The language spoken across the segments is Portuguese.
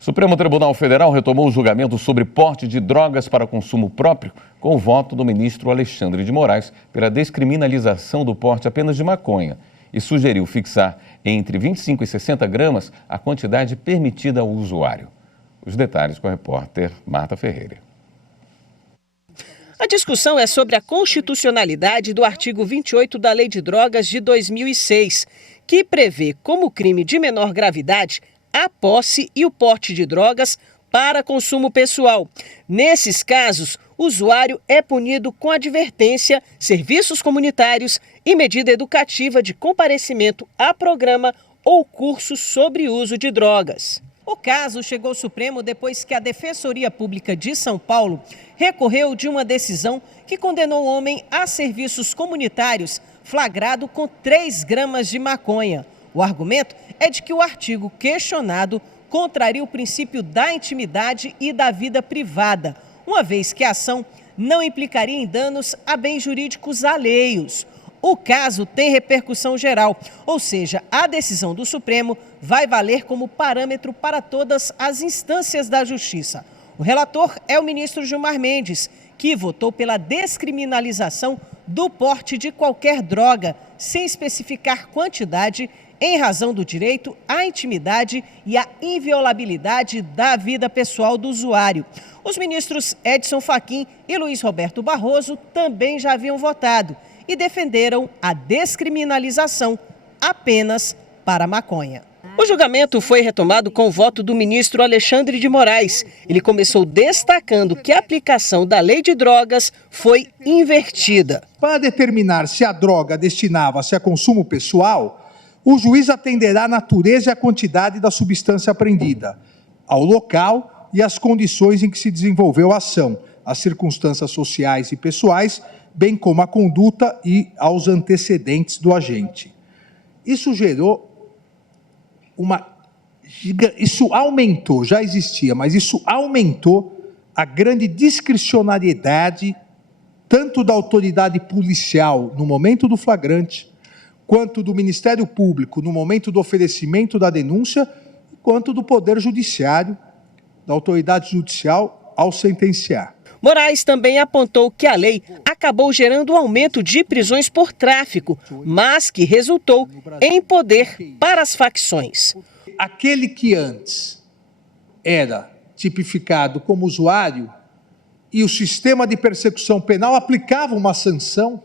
O Supremo Tribunal Federal retomou o julgamento sobre porte de drogas para consumo próprio com o voto do ministro Alexandre de Moraes pela descriminalização do porte apenas de maconha e sugeriu fixar entre 25 e 60 gramas a quantidade permitida ao usuário. Os detalhes com a repórter Marta Ferreira. A discussão é sobre a constitucionalidade do artigo 28 da Lei de Drogas de 2006, que prevê como crime de menor gravidade a posse e o porte de drogas para consumo pessoal. Nesses casos, o usuário é punido com advertência, serviços comunitários e medida educativa de comparecimento a programa ou curso sobre uso de drogas. O caso chegou ao Supremo depois que a Defensoria Pública de São Paulo recorreu de uma decisão que condenou o homem a serviços comunitários flagrado com 3 gramas de maconha. O argumento é de que o artigo questionado contraria o princípio da intimidade e da vida privada, uma vez que a ação não implicaria em danos a bens jurídicos alheios. O caso tem repercussão geral, ou seja, a decisão do Supremo vai valer como parâmetro para todas as instâncias da Justiça. O relator é o ministro Gilmar Mendes, que votou pela descriminalização do porte de qualquer droga, sem especificar quantidade, em razão do direito à intimidade e à inviolabilidade da vida pessoal do usuário. Os ministros Edson Fachin e Luiz Roberto Barroso também já haviam votado e defenderam a descriminalização apenas para a maconha. O julgamento foi retomado com o voto do ministro Alexandre de Moraes. Ele começou destacando que a aplicação da lei de drogas foi invertida. Para determinar se a droga destinava-se a consumo pessoal, o juiz atenderá à natureza e à quantidade da substância apreendida, ao local e às condições em que se desenvolveu a ação, às circunstâncias sociais e pessoais, bem como à conduta e aos antecedentes do agente. Isso aumentou, já existia, mas isso aumentou a grande discricionariedade tanto da autoridade policial no momento do flagrante, quanto do Ministério Público no momento do oferecimento da denúncia, quanto do Poder Judiciário, da autoridade judicial ao sentenciar. Moraes também apontou que a lei acabou gerando um aumento de prisões por tráfico, mas que resultou em poder para as facções. Aquele que antes era tipificado como usuário e o sistema de persecução penal aplicava uma sanção,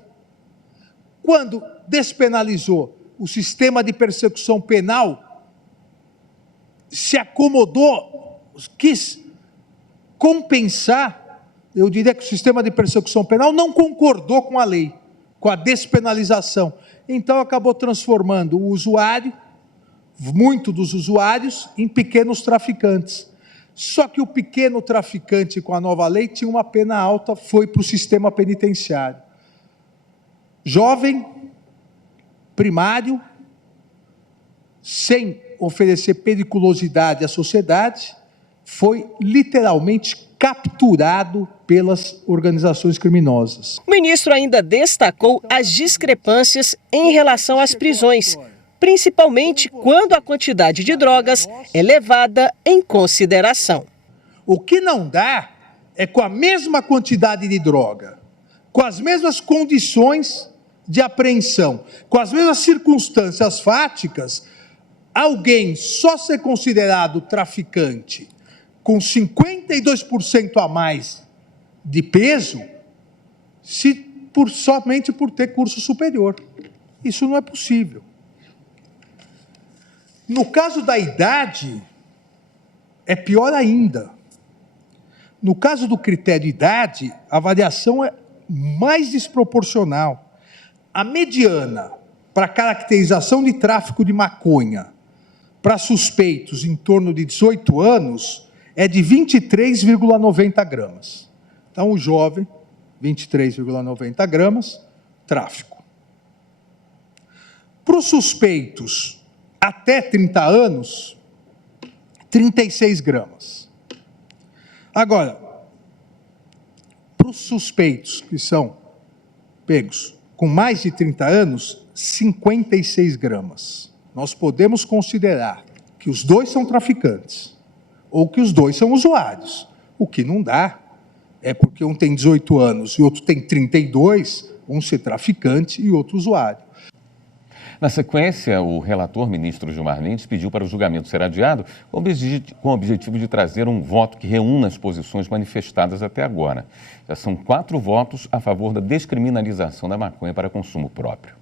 quando despenalizou o sistema de persecução penal, se acomodou, quis compensar, eu diria que o sistema de persecução penal não concordou com a lei, com a despenalização. Então acabou transformando o usuário, muito dos usuários, em pequenos traficantes. Só que o pequeno traficante, com a nova lei, tinha uma pena alta, foi para o sistema penitenciário. Jovem, primário, sem oferecer periculosidade à sociedade, foi literalmente capturado pelas organizações criminosas. O ministro ainda destacou as discrepâncias em relação às prisões, principalmente quando a quantidade de drogas é levada em consideração. O que não dá é, com a mesma quantidade de droga, com as mesmas condições de apreensão, com as mesmas circunstâncias fáticas, alguém só ser considerado traficante com 52% a mais de peso, somente por ter curso superior. Isso não é possível. No caso da idade, é pior ainda. No caso do critério idade, a variação é mais desproporcional. A mediana para caracterização de tráfico de maconha para suspeitos em torno de 18 anos é de 23,90 gramas. Então, o jovem, 23,90 gramas, tráfico. Para os suspeitos até 30 anos, 36 gramas. Agora, para os suspeitos que são pegos com mais de 30 anos, 56 gramas. Nós podemos considerar que os dois são traficantes, ou que os dois são usuários. O que não dá é porque um tem 18 anos e outro tem 32, um ser traficante e outro usuário. Na sequência, o relator, ministro Gilmar Mendes, pediu para o julgamento ser adiado com o objetivo de trazer um voto que reúna as posições manifestadas até agora. Já são 4 votos a favor da descriminalização da maconha para consumo próprio.